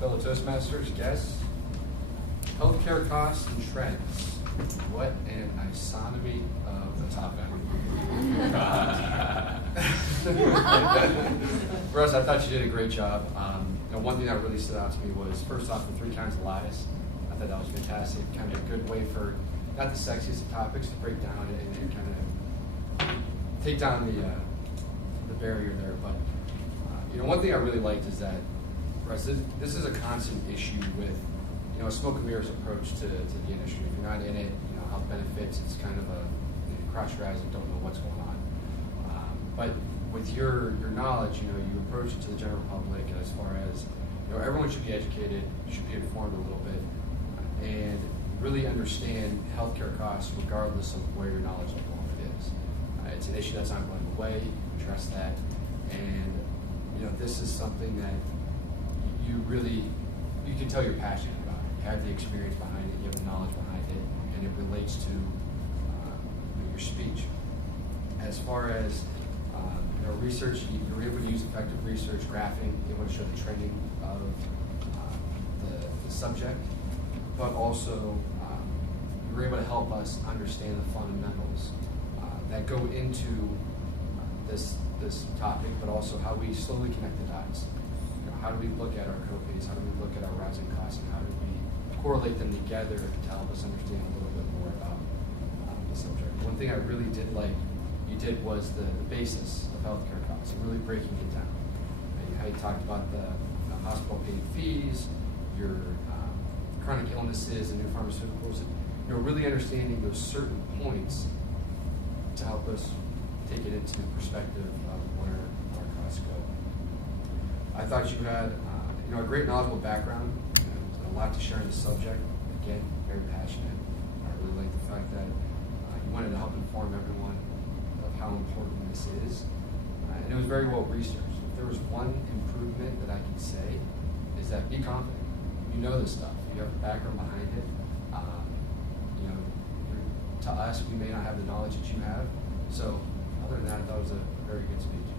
fellow Toastmasters, guests, healthcare costs and trends. What an isonomy of a topic. Russ, I thought you did a great job. One thing that really stood out to me was, first off, the 3 kinds of lies. I thought that was fantastic. Kind of a good way for, not the sexiest of topics, to break down and kind of take down the barrier there. But one thing I really liked is that, Russ, this is a constant issue with a smoke and mirrors approach to the industry. If you're not in it, health benefits, it's kind of you cross your eyes and don't know what's going on. But with your knowledge, you approach it to the general public as far as, everyone should be educated, should be informed a little bit, and really understand healthcare costs regardless of where your knowledge level is. It's an issue that's not going away, address that, and this is something that you can tell you're passionate about it. You have the experience behind it, you have the knowledge behind it, and it relates to your speech. As far as research, you're able to use effective research, graphing, able to show the trending of the subject, but also you're able to help us understand the fundamentals that go into this topic, but also how we slowly connect the dots. How do we look at our co-pays? How do we look at our rising costs? And how do we correlate them together to help us understand a little bit more about the subject? One thing I really did like you did was the basis of healthcare costs and really breaking it down. How you talked about the hospital paid fees, your chronic illnesses and new pharmaceuticals, and really understanding those certain points to help us take it into perspective of where our costs go. I thought you had a great knowledgeable background, and a lot to share on the subject. Again, very passionate. I really like the fact that you wanted to help inform everyone of how important this is. And it was very well researched. If there was one improvement that I can say, is that be confident. You know this stuff. You have the background behind it. To us, we may not have the knowledge that you have. So other than that, I thought it was a very good speech.